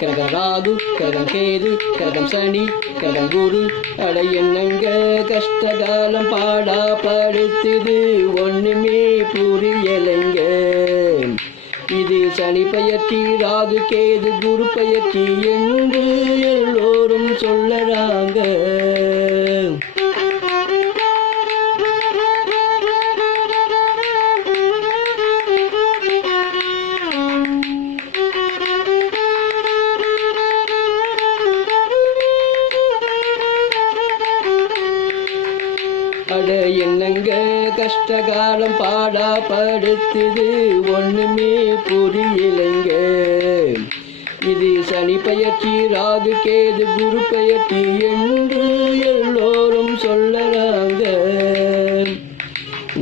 கரகம் ராகு கரகம் கேது கரகம் சனி கரகம் குரு அட என்னங்க கஷ்டகாலம் பாடா படுத்துது ஒண்ணுமே புரியலைங்க. இது சனி பயிற்சி ராகு கேது குரு பயிற்சி என்று எல்லோரும் சொல்லறாங்க. அட என்னங்க கஷ்டகாலம் பாடா படுத்துது ஒண்ணுமே புரியலைங்க. இது சனி பயிற்சி ராகு கேது குரு பயிற்சி என்று எல்லோரும் சொல்லறாங்க.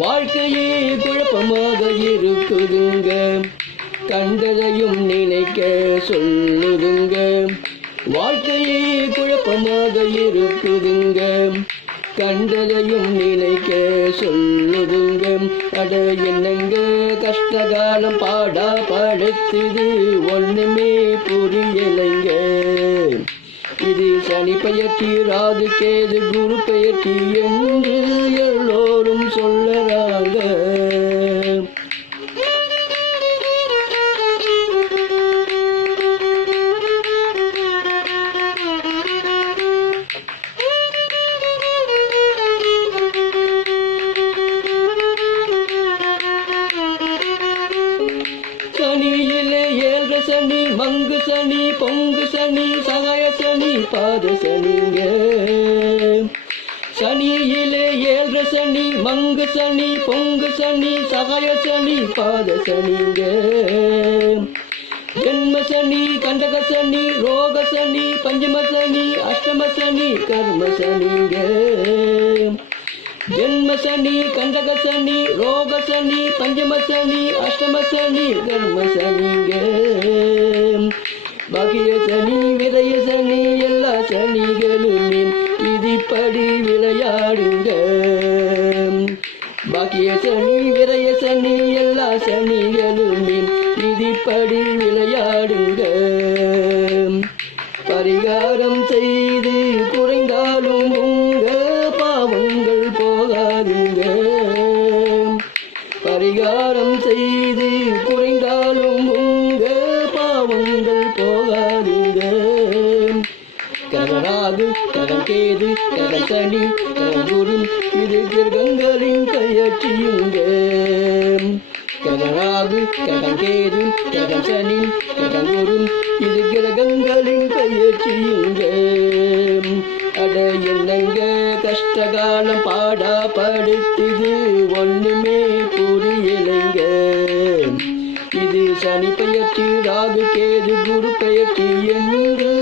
வாழ்க்கையே குழப்பமாக இருக்குதுங்க, கண்டதையும் நினைக்க சொல்லுதுங்க. வாழ்க்கையே குழப்பமாக இருக்குதுங்க, கண்டதையும் நினைக்க சொல்லுதுங்க. அட என்னங்க கஷ்டகாலம் பாடா படுத்துது ஒண்ணுமே புரியலைங்க. இது சனி பயிற்சி ராகு கேது குரு பயிற்சி என்று எல்லோரும் சொல்லறாங்க. சனியிலே ஏழு சனி மங்கு சனி பொங்கு சனி சகாய சனி பாத சனிங்க. சனியிலே ஏழு சனி மங்கு சனி பொங்கு சனி சகாய சனி பாத சனிங்க. ஜென்ம சனி கண்டக சனி ரோக சனி பஞ்சம சனி அஷ்டம சனி கர்ம சனிங்க. ஜென்ம சனி கண்டக சனி ரோக சனி பஞ்சம சனி அஷ்டம சனி கர்ம சனிங்க. பாக்கிய சனி விரய சனி எல்லா சனிகளுமே விதிப்படி விளையாடுங்க. பாக்கிய சனி விரய சனி எல்லா சனிகளுமே விதிப்படி விளையாடுங்க. பரிகாரம் செய்து குறைந்தாலும் உங்க பாவங்கள் போகாதுங்க. பரிகாரம் செய்து குறைந்தாலும் உங்க பாவங்கள் போகாதுங்க. கரராகு கரம் கேது கரம் சனி கரம் குரு இது கிரகங்களின் கையற்றியுங்க. கரராகு கரம் கேது கரம் சனி கரம் குரு இது கிரகங்களின் கையற்றியுங்க. அட என்னங்க கஷ்டகாலம் பாடா படுத்துது ஒண்ணுமே புரியலைங்க. இது சனி பயிற்சி ராகு கேது குரு பயிற்சி என்று